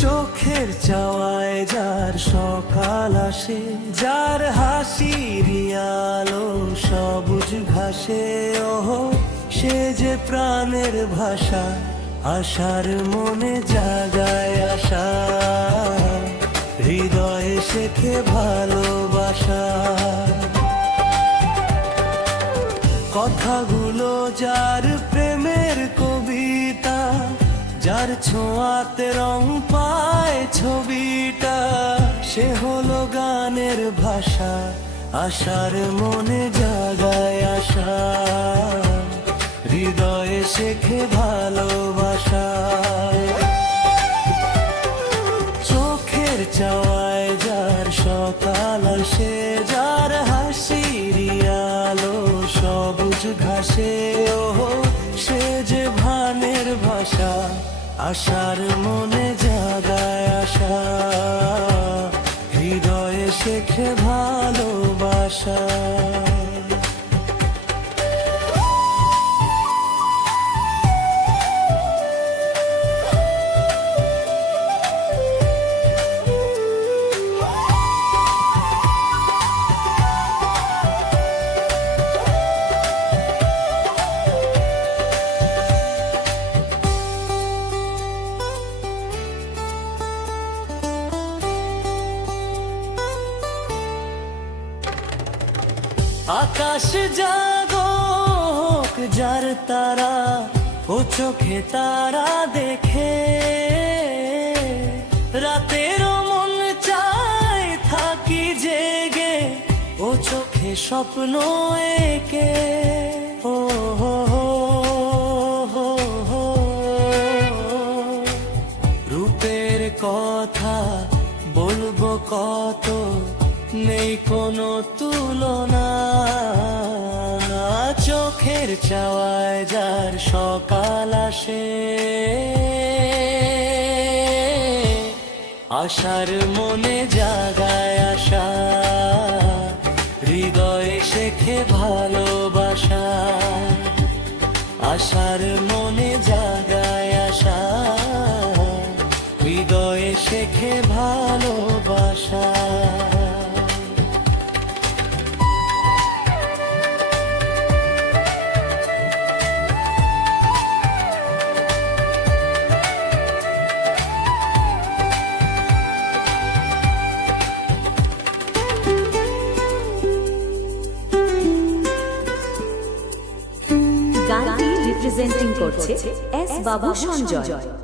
চোখের চাওয়ায় যার সকাল আসে, যার হাসির আলো সবুজ ঘাসে, ওহ সে যে প্রাণের ভাষা, আশার মনে জাগায় আশা, হৃদয়ে শেখে ভালোবাসা। কথাগুলো যার প্রেমের কবিতা, যার ছোঁয়াতে রং পায় ছবিটা, সে হলো গানের ভাষা, আশার মনে জাগায় আশা, হৃদয়ে শেখে ভালোবাসা। চোখের চাওয়ায় যার সকাল আসে, যার হাসির আলো সবুজ ঘাসে, ওহ সে যে ভানের ভাষা, আশার মনে জাগায় আশা, হৃদয়ে শেখে ভালোবাসা। আকাশ জাগক যার তারা, ও চোখে তারা দেখে, রাতেরও মন চায় থাকি জেগে, ও চোখে স্বপ্ন এঁকে। ও হো হো হো হো, রূপের কথা বলবো কত, নেই কোনো তুলনা। চোখের চাওয়ায় যার সকাল আসে, আশার মনে জাগায় আশা, হৃদয়ে শেখে ভালোবাসা, আশার মনে জাগায় আশা, হৃদয়ে শেখে ভালোবাসা। গানটি রিপ্রেজেন্টিং করছে এস বাবু সঞ্জয়।